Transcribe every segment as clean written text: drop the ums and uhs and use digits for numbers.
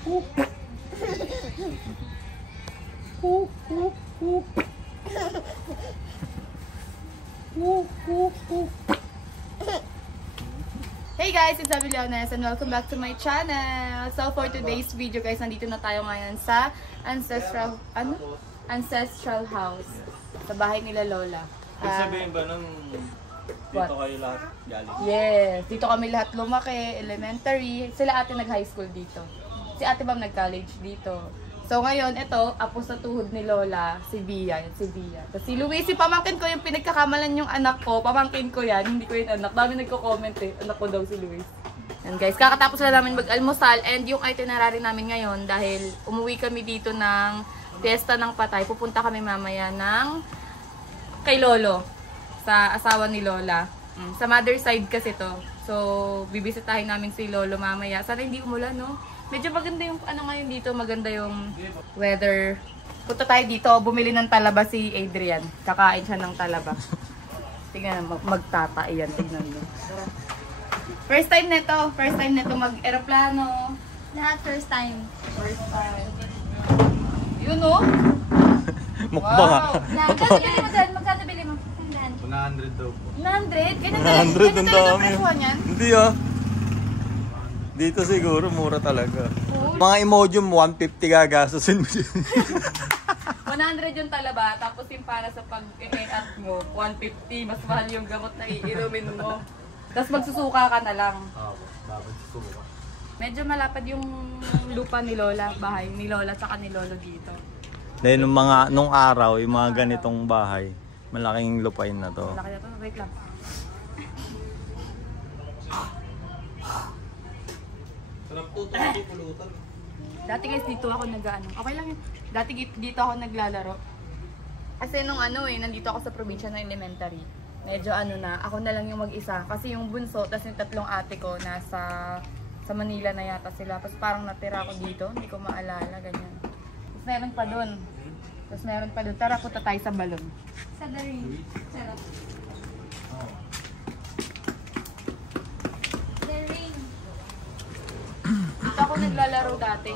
Hey guys, it's Abby Leones and welcome back to my channel. So for today's video guys, nandito na tayo ngayon sa ancestral house. Sa bahay nila Lola. Sabihin ba nung dito kayo lahat galing? Yes, dito kami lahat lumaki, elementary. Sila ate nag-high school dito. Si ate Bam nag-college dito. So ngayon, ito, apo sa tuhod ni Lola, si Bia. Si Bia. Tapos si Luis, si pamangkin ko, yung pinagkakamalan yung anak ko. Pamangkin ko yan, hindi ko yung anak. Dami nagko-comment eh, anak ko daw si Luis. Yan guys, kakatapos na namin mag-almusal. And yung itinerary namin ngayon, dahil umuwi kami dito ng Fiesta ng Patay, pupunta kami mamaya ng kay Lolo, sa asawa ni Lola. Sa mother side kasi to. So, bibisitahin namin si Lolo mamaya. Sana hindi umulan, no? Medyo maganda yung ano ngayon dito, maganda yung weather. Punta tayo dito, bumili ng talaba si Adrian. Kakain siya ng talaba. Tingnan, magtata yan, tingnan mo. First time nito mag-aeroplano. Lahat first time. First time. Yun o. Mukbang Wow. Magkano bili mo dyan? Magkano bili mo? 100 daw po. 100? Ganyan 100 ang dami. yan? Hindi ah. Dito siguro mura talaga. Mga Imodium 150 gagastusin mo dyan. 100 yung talaba, tapos yung para sa pag-e-at mo, 150. Mas mahal yung gamot na iinumin mo. Tapos magsusuka ka na lang. Dapat susuka. Medyo malapad yung lupa ni Lola, bahay ni Lola tsaka ni Lolo dito. Dahil nung araw, yung mga ganitong bahay, malaking lupain na to. Malaki na to, wait lang. Dati guys dito ako nag-ano. Okay lang yun. Dati dito ako naglalaro. Kasi nung nandito ako sa probinsya na elementary. Medyo ako na lang yung mag-isa. Kasi yung bunso, tas yung tatlong ate ko nasa sa Manila na yata sila. Tapos parang natira ako dito, hindi ko maalala, ganyan. Tapos meron pa dun. Tara, punta tayo sa balon. Sa the ring. Sarap. The ring. Dito ako naglalaro dati.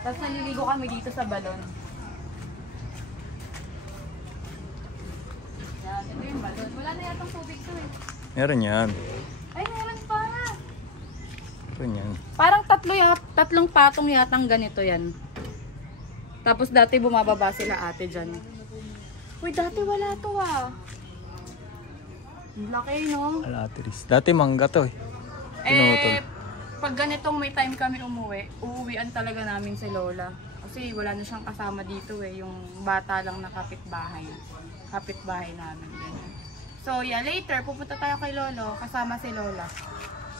Tapos naliligo kami dito sa balon. Yan, ito yung balon. Wala na yatang tubig to eh. Meron yan. Ay, meron pa! Meron yan. Parang tatlong patong yatang ganito yan. Tapos dati bumababa sila ate dyan. Uy, dati wala to ah. Ang laki, no? Alatiris. Dati mangga to eh. Pinutol. Pag ganitong may time kami uuwian talaga namin si Lola. Kasi wala na siyang kasama dito eh. Yung bata lang na kapitbahay. Kapitbahay namin. Ganyan. So yeah, later pupunta tayo kay Lolo. Kasama si Lola.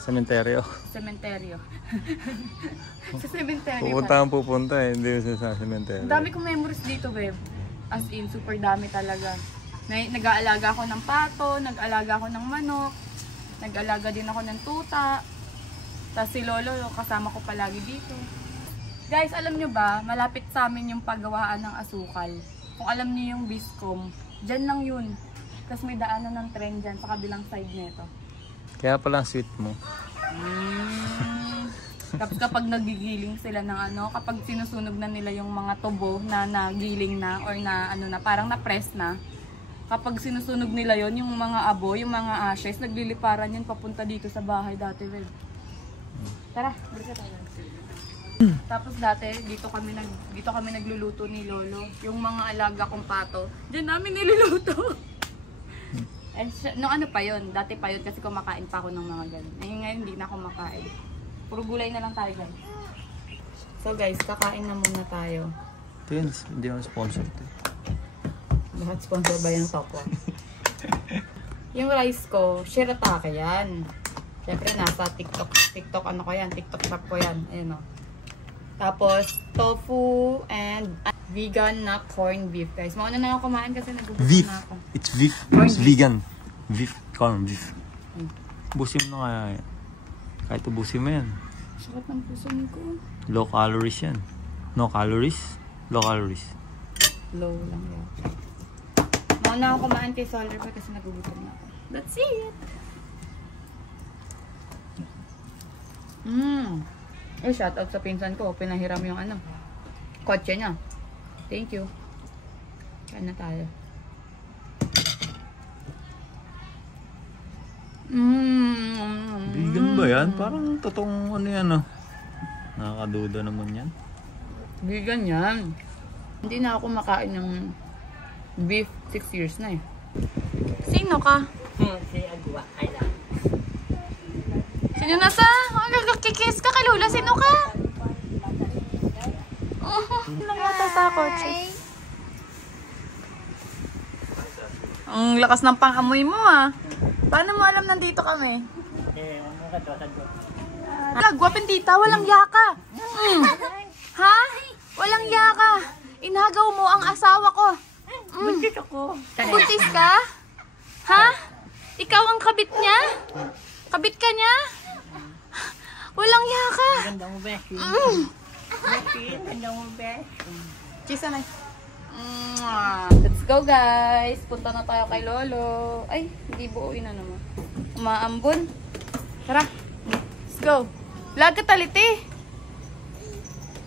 Sementeryo. Sementeryo. Sa sementeryo. Pupunta eh. Hindi sa sementeryo. Ang dami kong memories dito, babe. As in, super dami talaga. Nag-aalaga ako ng pato, nag-aalaga ako ng manok, nag-aalaga din ako ng tuta. Tapos si Lolo, kasama ko palagi dito. Guys, alam nyo ba, malapit sa amin yung paggawaan ng asukal. Kung alam nyo yung Biscom, dyan lang yun. Tapos may daanan ng tren dyan sa kabilang side nito. Kaya palang sweet mo. Tapos kapag nagigiling sila ng kapag sinusunog na nila yung mga tubo na nagiling na or na parang na-press na. Kapag sinusunog nila yon yung mga abo, yung mga ashes, nagliliparan yun papunta dito sa bahay dati, well. Tara, dito tayo. Tapos dati dito kami nagluluto ni Lolo, yung mga alaga kong pato. Diyan namin niluluto. And no pa yun, dati pa yun kasi kumakain pa ako ng mga ganun. Ngayon hindi na ako makain. Puro gulay na lang tayo guys. So guys, kakain na muna tayo. Ito yun, hindi naman sponsor ito. Lahat sponsor ba yung tokwa? Yung rice ko, shirataki yan. Siyempre nasa TikTok ko yan, TikTok shop ko yan. Ayun o. Tapos, tofu and vegan na corned beef guys. Mauna na ako kumain kasi nagugutom na ako. It's beef. It's vegan. Beef. Corned beef. Busin mo na kaya yan. Kahit ubusin mo yan. Sakit ng puso ko. Low calories yan. No calories? Low calories. Low lang yan. Mauna ako kumain kay Solar Boy kasi nagugutom na ako. That's it! Eh, shoutout sa pinsan ko. Pinahiram yung ano, kotse niya. Thank you. Kain na tayo. Vegan ba yan? Parang totoong ano yan ah. Nakakaduda naman yan. Vegan yan. Hindi na ako kumakain ng beef 6 years na eh. Sino ka? Si Agwa. Ay lang. Sino nasa? Nagkikis ka kay Lola. Sino ka? Nangatatakot siya. Ang lakas ng pang-amoy mo ah. Paano mo alam nandito kami? Ano ka to? Gagwapin tita, walang yaka. Ha? Walang yaka. Inagaw mo ang asawa ko. Buntis ako. Buntis ka? Ha? Ikaw ang kabit niya? Kabit ka niya? Walang yaka. Ganda mo, Beshi. Ganda mo, Beshi. Kiss na. Let's go guys. Punta na tayo kay Lolo. Ay, hindi buuin na naman. Umaambon. Tara. Let's go. Laga taliti.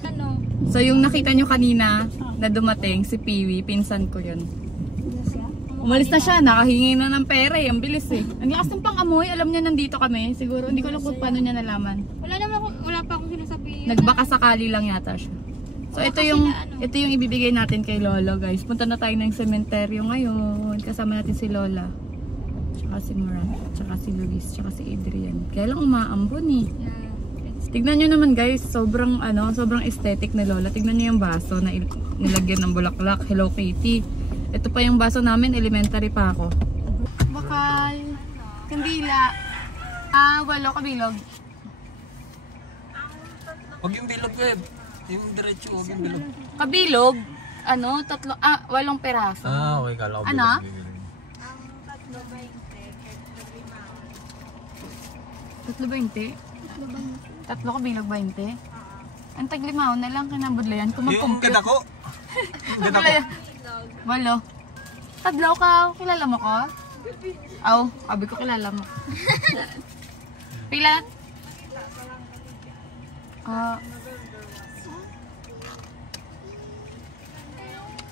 Ano? So yung nakita nyo kanina na dumating, si Piwi, pinsan ko yun. Umalis na siya, nakahingi na ng pera eh. Ang bilis eh. Ang lakas ng pang-amoy, alam niya nandito kami. Siguro, hindi ko alam kung paano niya nalaman. Wala pa akong sinasabi. Nagbaka sakali lang yata siya. So ito yung ibibigay natin kay Lolo guys. Punta na tayo ng sementeryo ngayon. Kasama natin si Lola. Tsaka si Moran. Tsaka si Luis. Tsaka si Adrian. Kaya lang umaambon eh. Tignan nyo naman guys. Sobrang aesthetic ni Lola. Tignan nyo yung baso na nilagyan ng bulaklak. Hello Kitty. Ito pa yung baso namin. Elementary pa ako. Bakal. Kandila. 8 kabilog. Huwag yung bilog web. Yung diretso, huwag yung bilog. Kabilog? 8 peraso. Okay. Kala ko Ano? bilog. 3.20? 3 kabilog 20? Ang taglimaw na lang kinabudlayan. Kung Yung mag-compute. ganda ko. Ganda ko. 8. Tadlaw ka. Kilala mo ko? Aw, sabi ko kilala mo. Pila?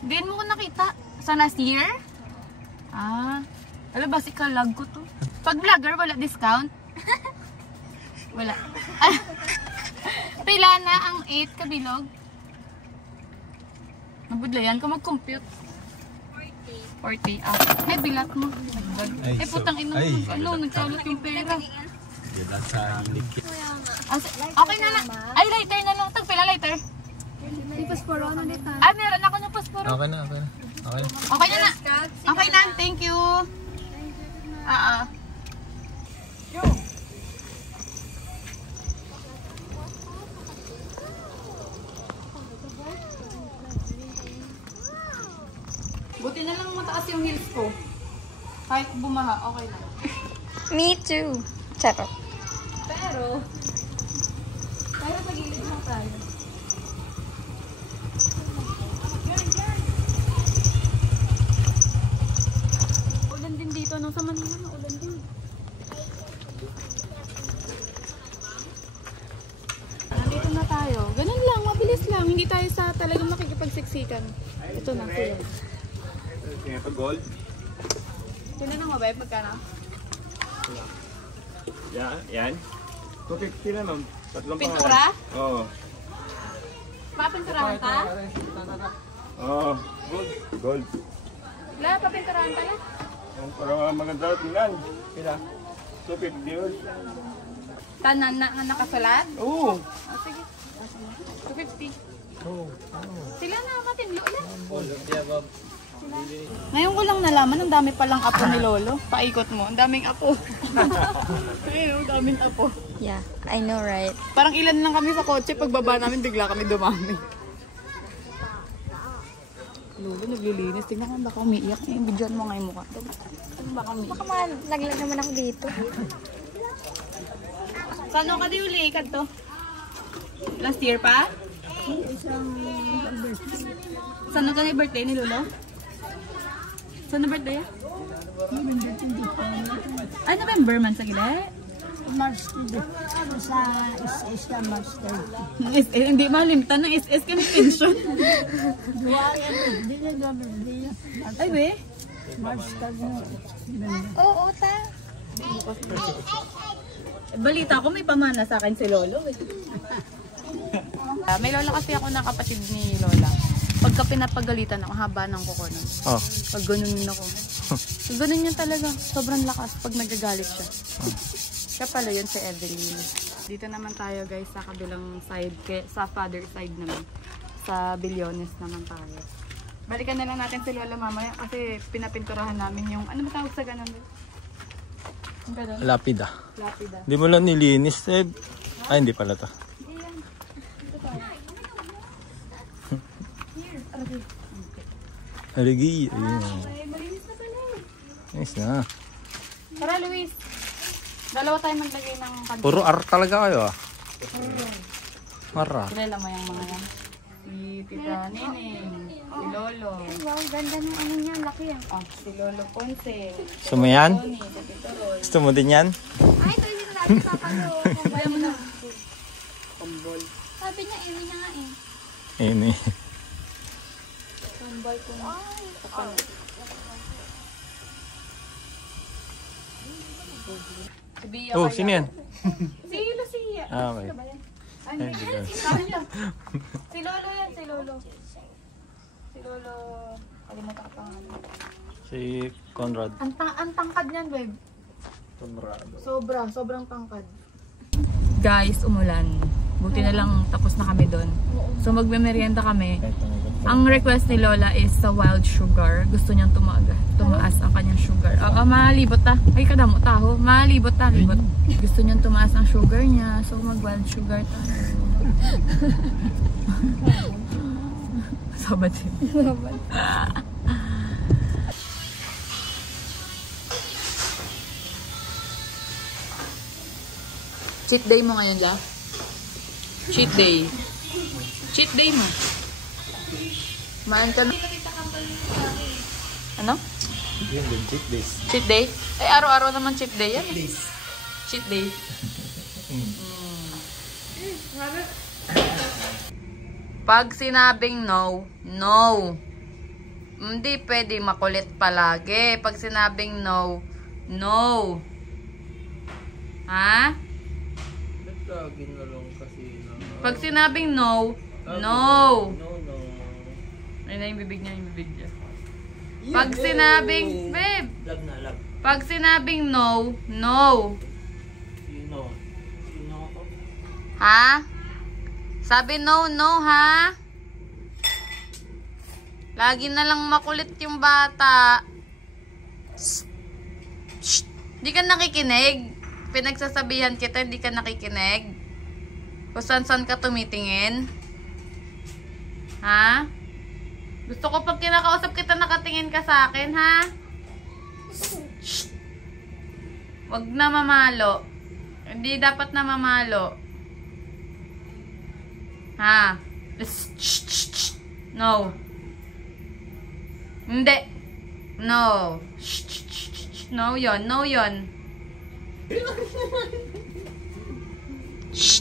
Diyan mo ko nakita. Sa last year? Alam ba si kalag ko to? Pag vlogger, wala discount? Wala. Pila na ang 8 kabilog? Nabudlayan ko mag-compute. 40. Ay, bilat mo. Ay, Ay, putang ina mo. Nagkaulot yung pera. Ganda sa hilig. Okay na lang. Ay, lighter na lang. Tagpila lighter. May pasporo na dito. Meron ako ng pasporo. Okay na. Okay na na. Okay na. Thank you. Buti na lang mataas yung heels ko. Kahit bumaha, okay na. Me too. Charot. Pero sa gilid lang tayo. Ulan din dito. Nung sa Manila na ulan din. Nandito na tayo. Ganun lang, mabilis lang. Hindi tayo sa talagang makikipagsiksikan. Ito na, sila. Kaya pa gold? Sila nang mabay, magkano? Yan. 250 na ma'am. Tatlong Pintura? Oo. Papinturahan ka? Oo. Gold. Wala, papinturahan ka na? Para maganda tingnan. Pila? 250 yun. Tanan na nakasulat? Oo. Sige. 250. Oo. Sila na, matinlo yan. Ngayon ko lang nalaman, ang dami palang apo ni Lolo. Paikot mo, ang daming apo. Ayun, ang daming apo. Yeah, I know, right? Parang ilan lang kami sa kotse, pagbaba namin bigla kami dumami. Lolo, naglilinis. Tingnan ko, baka umiiyak. Bidyan mo nga yung mukha. Baka umiiyak. Baka malaglag naman ako dito. Saan ka di uli? Ikat to? Last year pa? Saan ka na birthday ni Lolo? Saan na birthday? Ay, November man sa gila. March 30. Sa SS ka, March 30. Hindi malimtan ng SS ka ni pension. Duwari ano, di na dapat di na. Ay, be? March 30. Oo, ta. Balita ko may pamana sa akin si Lolo. May lola kasi ako na kapatid ni Lola. Pagka pinapagalitan ako, haba ng kuko nun. Oh. Pag ganunin ako. Ganun yun talaga. Sobrang lakas pag nagagalit siya. Siya pala yun si Evelyn. Dito naman tayo guys sa kabilang side, sa father side naman. Sa Bilyones naman tayo. Balikan na lang natin si Lola mamaya kasi pinapinturahan namin yung, ano ba tawag sa ganun? Yung ganun? Lapida. Lapida. Hindi mo lang nilinis, eh. Ay, hindi pala to. Arigi. Ayun. Nice na. Tara Luis. Dalawa tayo maglagay ng kanto. Puro ar talaga kayo ah. Mara. Kilala mo yung mga yan? Si Tita Neneng, si Lolo, Wow, ganda ng ano niya. Laki ah. si Lolo Ponce, Gusto mo yan? Tony, si Tito Roy. Gusto mo din yan? Ay, ito yung sabi sa kano. Kaya mo na. Kumbol. Sabi niya, iwi niya nga eh. Ayun eh. Kumbol ko na. Si Bia Oh, kaya. sino yan? Si Lucia. Ah, okay. Ay, Ay, hindi ko. Si Lolo yan, si Lolo. Si Lolo. Kalimutan ko pangalan. Si Conrad. Ang tangkad niyan, babe. Conrado. Sobrang tangkad. Guys, umulan. Buti na lang tapos na kami doon. So magme-merienda kami. Ang request ni Lola is sa wild sugar. Gusto niyang tumaas ang kanyang sugar. Oo, malibot ta. Ay, kadamo taho. Malibot ta, libot. Gusto niyang tumaas ang sugar niya. So mag-wild sugar tayo. Sobat yun. Cheat day mo ngayon, La? Cheat day. Cheat day mo. Maan ka na. Ano? Yun din, cheat days. Cheat day? Ay, araw-araw naman cheat day yan. Cheat day. Pag sinabing no, no. Hindi pwede makulit palagi. Pag sinabing no, no. Ha? Lagi na lang kasi na. Pag sinabing no, no. No. Ayun na yung bibig niya, yung bibig niya. Pag sinabing, babe. Lag na lag. Pag sinabing no, no. Sino? Sino ako? Ha? Sabi no, no, ha? Lagi na lang makulit yung bata. Shh. Di ka nakikinig. Pinagsasabihan kita, hindi ka nakikinig. Kung saan ka tumitingin. Ha? Gusto ko pag kinakausap kita, nakatingin ka sa akin, ha? Shh. Wag na mamalo. Hindi dapat na mamalo. Ha? Shh, shh, shh. No. Hindi. No. Shh, shh, shh, shh. No yon, no yon. Shh.